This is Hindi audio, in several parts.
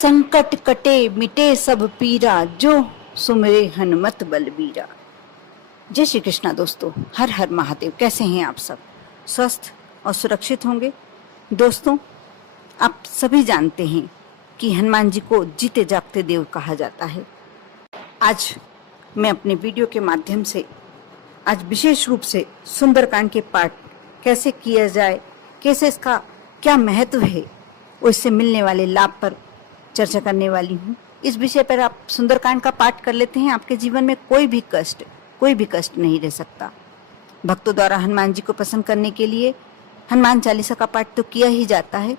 संकट कटे मिटे सब पीरा, जो सुमिरे हनुमत बलबीरा। जय श्री कृष्णा दोस्तों, हर हर महादेव। कैसे हैं आप सब? स्वस्थ और सुरक्षित होंगे। दोस्तों, आप सभी जानते हैं कि हनुमान जी को जीते जागते देव कहा जाता है। आज मैं अपने वीडियो के माध्यम से आज विशेष रूप से सुंदरकांड के पाठ कैसे किया जाए, कैसे इसका क्या महत्व है और इससे मिलने वाले लाभ पर चर्चा करने वाली हूँ। इस विषय पर आप सुंदरकांड का पाठ कर लेते हैं, आपके जीवन में कोई भी कष्ट नहीं रह सकता। भक्तों द्वारा हनुमान जी को प्रसन्न करने के लिए हनुमान चालीसा का पाठ तो किया ही जाता है,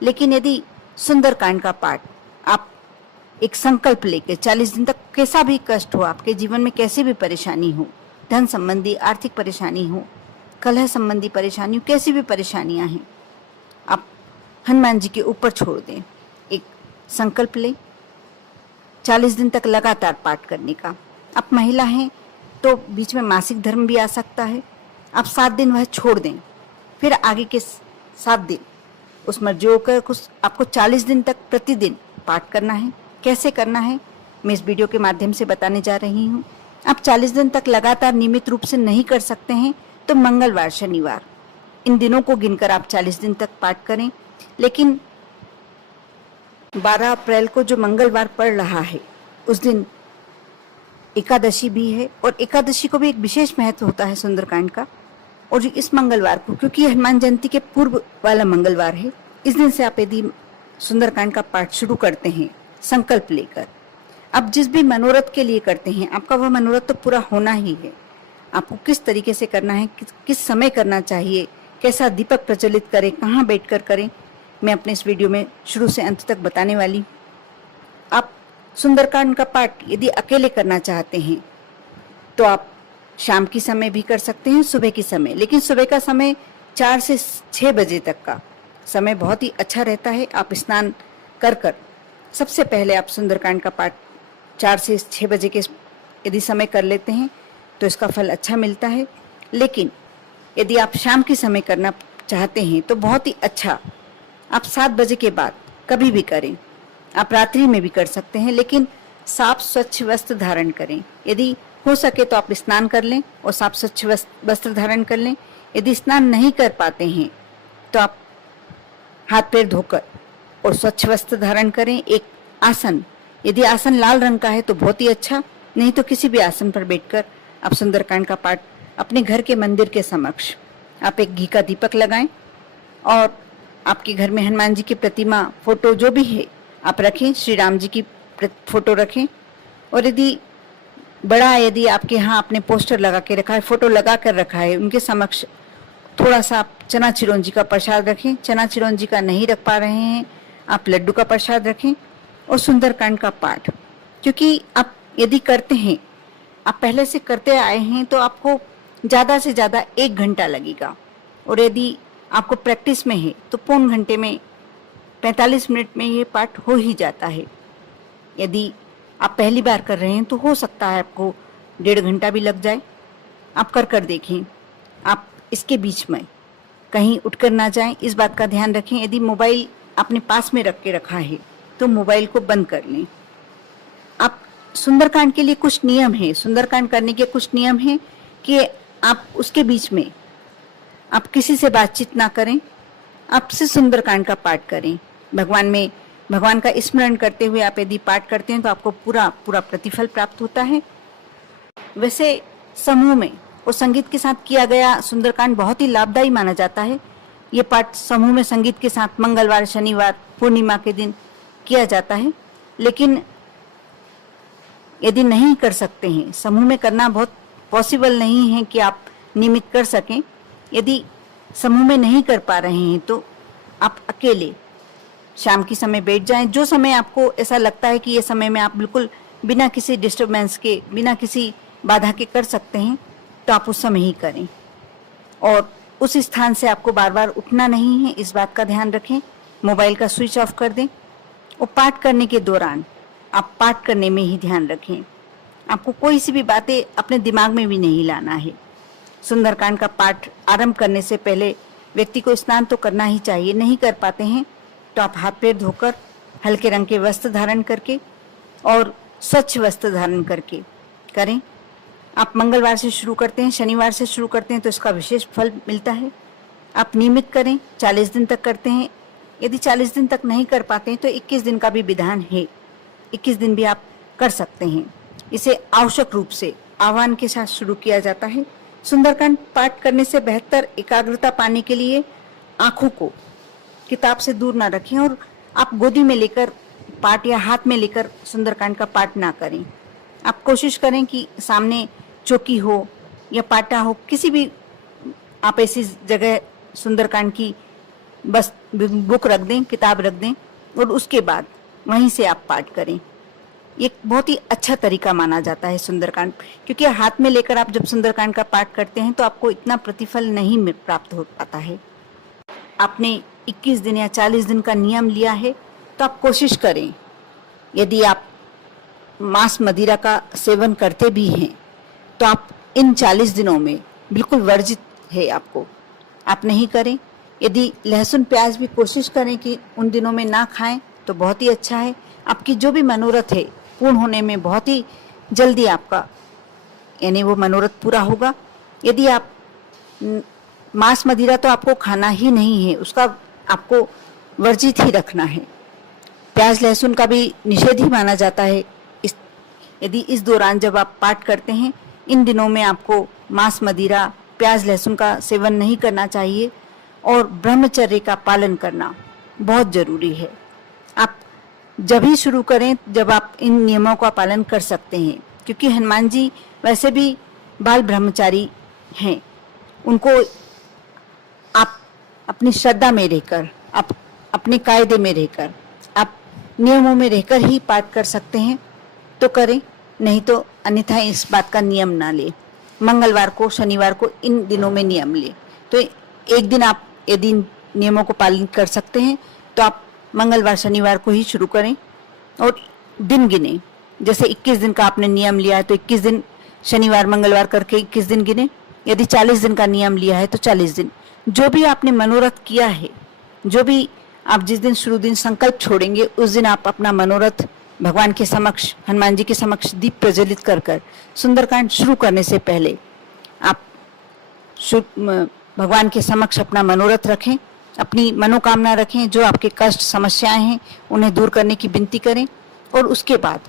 लेकिन यदि सुंदरकांड का पाठ आप एक संकल्प लेकर 40 दिन तक, कैसा भी कष्ट हो आपके जीवन में, कैसी भी परेशानी हो, धन संबंधी आर्थिक परेशानी हो, कलह संबंधी परेशानी हो, कैसी भी परेशानियां हैं, आप हनुमान जी के ऊपर छोड़ दें। एक संकल्प लें 40 दिन तक लगातार पाठ करने का। आप महिला हैं तो बीच में मासिक धर्म भी आ सकता है। आप 7 दिन वह छोड़ दें, फिर आगे के 7 दिन उसमें जोड़कर कुछ आपको 40 दिन तक प्रतिदिन पाठ करना है। कैसे करना है मैं इस वीडियो के माध्यम से बताने जा रही हूँ। आप 40 दिन तक लगातार नियमित रूप से नहीं कर सकते हैं तो मंगलवार, शनिवार, इन दिनों को गिनकर आप 40 दिन तक पाठ करें। लेकिन 12 अप्रैल को जो मंगलवार पड़ रहा है उस दिन एकादशी भी है, और एकादशी को भी एक विशेष महत्व होता है सुंदरकांड का। और इस मंगलवार को, क्योंकि ये हनुमान जयंती के पूर्व वाला मंगलवार है, इस दिन से आप यदि सुंदरकांड का पाठ शुरू करते हैं संकल्प लेकर, आप जिस भी मनोरथ के लिए करते हैं, आपका वह मनोरथ तो पूरा होना ही है। आपको किस तरीके से करना है, किस समय करना चाहिए, कैसा दीपक प्रज्वलित करें, कहाँ बैठकर करें, मैं अपने इस वीडियो में शुरू से अंत तक बताने वाली हूँ। आप सुंदरकांड का पाठ यदि अकेले करना चाहते हैं तो आप शाम की समय भी कर सकते हैं, सुबह की समय। लेकिन सुबह का समय 4 से 6 बजे तक का समय बहुत ही अच्छा रहता है। आप स्नान कर सबसे पहले आप सुंदरकांड का पाठ 4 से 6 बजे के यदि समय कर लेते हैं तो इसका फल अच्छा मिलता है। लेकिन यदि आप शाम की समय करना चाहते हैं तो बहुत ही अच्छा, आप 7 बजे के बाद कभी भी करें। आप रात्रि में भी कर सकते हैं, लेकिन साफ स्वच्छ वस्त्र धारण करें। यदि हो सके तो आप स्नान कर लें और साफ स्वच्छ वस्त्र धारण कर लें। यदि स्नान नहीं कर पाते हैं तो आप हाथ पैर धोकर और स्वच्छ वस्त्र धारण करें। एक आसन, यदि आसन लाल रंग का है तो बहुत ही अच्छा, नहीं तो किसी भी आसन पर बैठकर आप सुंदरकांड का पाठ अपने घर के मंदिर के समक्ष आप एक घी का दीपक लगाएं, और आपके घर में हनुमान जी की प्रतिमा, फोटो जो भी है आप रखें, श्री राम जी की फोटो रखें। और यदि आपके यहाँ आपने पोस्टर लगा के रखा है, फोटो लगा कर रखा है, उनके समक्ष थोड़ा सा आप चना चिरौंजी का प्रसाद रखें। चना चिरौंजी का नहीं रख पा रहे हैं, आप लड्डू का प्रसाद रखें। और सुंदरकांड का पाठ, क्योंकि आप यदि करते हैं, आप पहले से करते आए हैं, तो आपको ज़्यादा से ज़्यादा 1 घंटा लगेगा। और यदि आपको प्रैक्टिस में है तो पौन घंटे में, 45 मिनट में ये पाठ हो ही जाता है। यदि आप पहली बार कर रहे हैं तो हो सकता है आपको 1.5 घंटा भी लग जाए। आप कर देखें। आप इसके बीच में कहीं उठकर ना जाएं, इस बात का ध्यान रखें। यदि मोबाइल आपने पास में रख के रखा है तो मोबाइल को बंद कर लें। आप सुंदरकांड के लिए कुछ नियम है, सुंदरकांड करने के कुछ नियम है कि आप उसके बीच में आप किसी से बातचीत ना करें, आपसे सुंदरकांड का पाठ करें। भगवान का स्मरण करते हुए आप यदि पाठ करते हैं तो आपको पूरा प्रतिफल प्राप्त होता है। वैसे समूह में और संगीत के साथ किया गया सुंदरकांड बहुत ही लाभदायी माना जाता है। ये पाठ समूह में संगीत के साथ मंगलवार, शनिवार, पूर्णिमा के दिन किया जाता है। लेकिन यदि नहीं कर सकते हैं, समूह में करना बहुत पॉसिबल नहीं है कि आप नियमित कर सकें, यदि समूह में नहीं कर पा रहे हैं तो आप अकेले शाम की समय बैठ जाएं। जो समय आपको ऐसा लगता है कि ये समय में आप बिल्कुल बिना किसी डिस्टरबेंस के, बिना किसी बाधा के कर सकते हैं, तो आप उस समय ही करें। और उस स्थान से आपको बार बार उठना नहीं है, इस बात का ध्यान रखें। मोबाइल का स्विच ऑफ कर दें और पाठ करने के दौरान आप पाठ करने में ही ध्यान रखें। आपको कोई सी भी बातें अपने दिमाग में भी नहीं लाना है। सुंदरकांड का पाठ आरंभ करने से पहले व्यक्ति को स्नान तो करना ही चाहिए। नहीं कर पाते हैं तो आप हाथ पैर धोकर हल्के रंग के वस्त्र धारण करके और स्वच्छ वस्त्र धारण करके करें। आप मंगलवार से शुरू करते हैं, शनिवार से शुरू करते हैं तो इसका विशेष फल मिलता है। आप नियमित करें, 40 दिन तक करते हैं। यदि 40 दिन तक नहीं कर पाते हैं तो 21 दिन का भी विधान है, 21 दिन भी आप कर सकते हैं। इसे आवश्यक रूप से आह्वान के साथ शुरू किया जाता है। सुंदरकांड पाठ करने से बेहतर एकाग्रता पाने के लिए आंखों को किताब से दूर ना रखें और आप गोदी में लेकर पाठ या हाथ में लेकर सुंदरकांड का पाठ ना करें। आप कोशिश करें कि सामने चौकी हो या पाटा हो, किसी भी आप ऐसी जगह सुंदरकांड की बस बुक रख दें, किताब रख दें और उसके बाद वहीं से आप पाठ करें। ये बहुत ही अच्छा तरीका माना जाता है सुंदरकांड, क्योंकि हाथ में लेकर आप जब सुंदरकांड का पाठ करते हैं तो आपको इतना प्रतिफल नहीं प्राप्त हो पाता है। आपने 21 दिन या 40 दिन का नियम लिया है तो आप कोशिश करें, यदि आप मांस मदिरा का सेवन करते भी हैं तो आप इन 40 दिनों में बिल्कुल वर्जित है आपको, आप नहीं करें। यदि लहसुन प्याज भी कोशिश करें कि उन दिनों में ना खाएं तो बहुत ही अच्छा है। आपकी जो भी मनोरथ है पूर्ण होने में बहुत ही जल्दी आपका यानी वो मनोरथ पूरा होगा। यदि आप मांस मदिरा तो आपको खाना ही नहीं है, उसका आपको वर्जित ही रखना है। प्याज लहसुन का भी निषेध ही माना जाता है। यदि इस दौरान जब आप पाठ करते हैं, इन दिनों में आपको मांस मदिरा प्याज लहसुन का सेवन नहीं करना चाहिए और ब्रह्मचर्य का पालन करना बहुत जरूरी है। आप जब ही शुरू करें जब आप इन नियमों का पालन कर सकते हैं, क्योंकि हनुमान जी वैसे भी बाल ब्रह्मचारी हैं। उनको आप अपनी श्रद्धा में रहकर, आप अपने कायदे में रहकर, आप नियमों में रहकर ही पाठ कर सकते हैं तो करें, नहीं तो अन्यथा इस बात का नियम ना ले। मंगलवार को शनिवार को इन दिनों में नियम ले। तो एक दिन आप यदि नियमों को पालन कर सकते हैं तो आप मंगलवार शनिवार को ही शुरू करें और दिन गिने। जैसे 21 दिन का आपने नियम लिया है तो 21 दिन शनिवार मंगलवार करके 21 दिन गिने। यदि 40 दिन का नियम लिया है तो 40 दिन। जो भी आपने मनोरथ किया है, जो भी आप जिस दिन शुरू दिन संकल्प छोड़ेंगे उस दिन आप अपना मनोरथ भगवान के समक्ष, हनुमान जी के समक्ष दीप प्रज्वलित कर कर सुंदरकांड शुरू करने से पहले आप भगवान के समक्ष अपना मनोरथ रखें, अपनी मनोकामना रखें, जो आपके कष्ट समस्याएं हैं उन्हें दूर करने की विनती करें और उसके बाद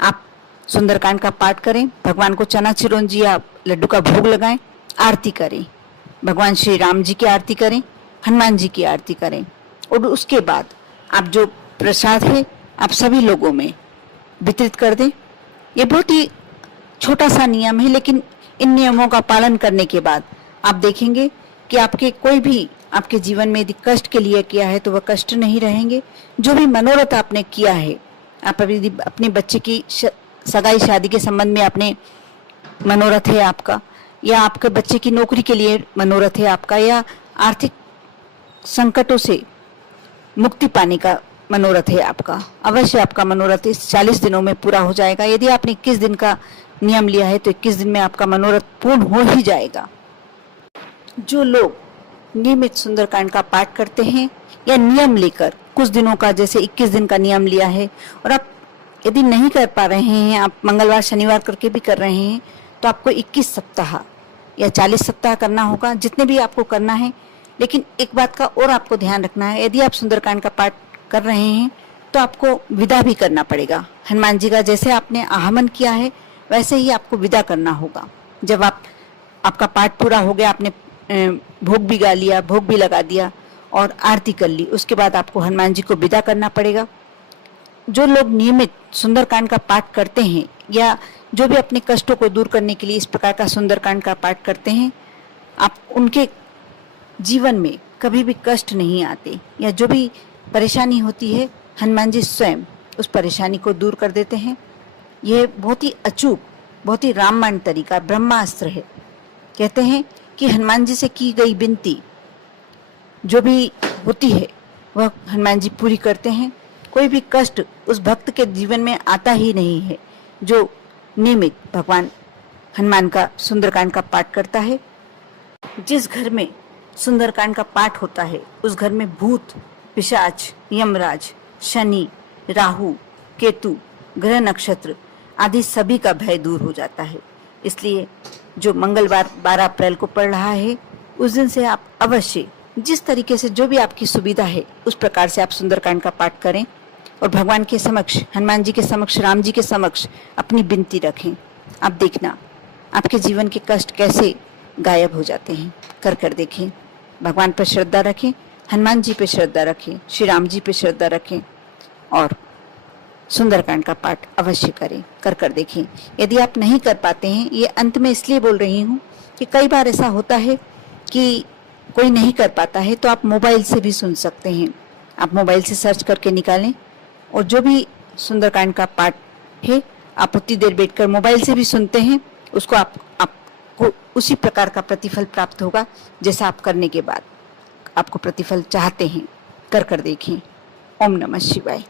आप सुंदरकांड का पाठ करें। भगवान को चना चिरौंजी या लड्डू का भोग लगाएं, आरती करें, भगवान श्री राम जी की आरती करें, हनुमान जी की आरती करें और उसके बाद आप जो प्रसाद है आप सभी लोगों में वितरित कर दें। ये बहुत ही छोटा सा नियम है, लेकिन इन नियमों का पालन करने के बाद आप देखेंगे कि आपके कोई भी आपके जीवन में यदि कष्ट के लिए किया है तो वह कष्ट नहीं रहेंगे। जो भी मनोरथ आपने किया है, आप यदि अपने बच्चे की सगाई शादी के संबंध में आपने मनोरथ है आपका, या आपके बच्चे की नौकरी के लिए मनोरथ है आपका, या आर्थिक संकटों से मुक्ति पाने का मनोरथ है आपका, अवश्य आपका मनोरथ इस 40 दिनों में पूरा हो जाएगा। यदि आपने 21 दिन का नियम लिया है तो 21 दिन में आपका मनोरथ पूर्ण हो ही जाएगा। जो लोग नियमित सुंदरकांड का पाठ करते हैं या नियम लेकर कुछ दिनों का, जैसे 21 दिन का नियम लिया है और आप यदि नहीं कर पा रहे हैं, आप मंगलवार शनिवार करके भी कर रहे हैं, तो आपको 21 सप्ताह या 40 सप्ताह करना होगा, जितने भी आपको करना है। लेकिन एक बात का और आपको ध्यान रखना है, यदि आप सुंदरकांड का पाठ कर रहे हैं तो आपको विदा भी करना पड़ेगा। हनुमान जी का जैसे आपने आह्वान किया है वैसे ही आपको विदा करना होगा। जब आपका पाठ पूरा हो गया, आपने भोग भी गा लिया, भोग भी लगा दिया और आरती कर ली, उसके बाद आपको हनुमान जी को विदा करना पड़ेगा। जो लोग नियमित सुंदरकांड का पाठ करते हैं या जो भी अपने कष्टों को दूर करने के लिए इस प्रकार का सुंदरकांड का पाठ करते हैं, आप उनके जीवन में कभी भी कष्ट नहीं आते, या जो भी परेशानी होती है हनुमान जी स्वयं उस परेशानी को दूर कर देते हैं। यह बहुत ही अचूक, बहुत ही रामबाण तरीका, ब्रह्मास्त्र है। कहते हैं कि हनुमान जी से की गई विनती जो भी होती है वह हनुमान जी पूरी करते हैं। कोई भी कष्ट उस भक्त के जीवन में आता ही नहीं है जो नियमित भगवान हनुमान का सुंदरकांड का पाठ करता है। जिस घर में सुंदरकांड का पाठ होता है उस घर में भूत, पिशाच, यमराज, शनि, राहु, केतु, ग्रह नक्षत्र आदि सभी का भय दूर हो जाता है। इसलिए जो मंगलवार 12 अप्रैल को पड़ रहा है, उस दिन से आप अवश्य जिस तरीके से जो भी आपकी सुविधा है उस प्रकार से आप सुंदरकांड का पाठ करें और भगवान के समक्ष, हनुमान जी के समक्ष, राम जी के समक्ष अपनी विनती रखें। आप देखना आपके जीवन के कष्ट कैसे गायब हो जाते हैं। कर कर देखें। भगवान पर श्रद्धा रखें, हनुमान जी पर श्रद्धा रखें, श्री राम जी पर श्रद्धा रखें और सुंदरकांड का पाठ अवश्य करें। कर कर देखें। यदि आप नहीं कर पाते हैं, ये अंत में इसलिए बोल रही हूँ कि कई बार ऐसा होता है कि कोई नहीं कर पाता है, तो आप मोबाइल से भी सुन सकते हैं। आप मोबाइल से सर्च करके निकालें और जो भी सुंदरकांड का पाठ है आप उतनी देर बैठकर मोबाइल से भी सुनते हैं, उसको आपको उसी प्रकार का प्रतिफल प्राप्त होगा जैसा आप करने के बाद आपको प्रतिफल चाहते हैं। कर कर देखें। ओम नमः शिवाय।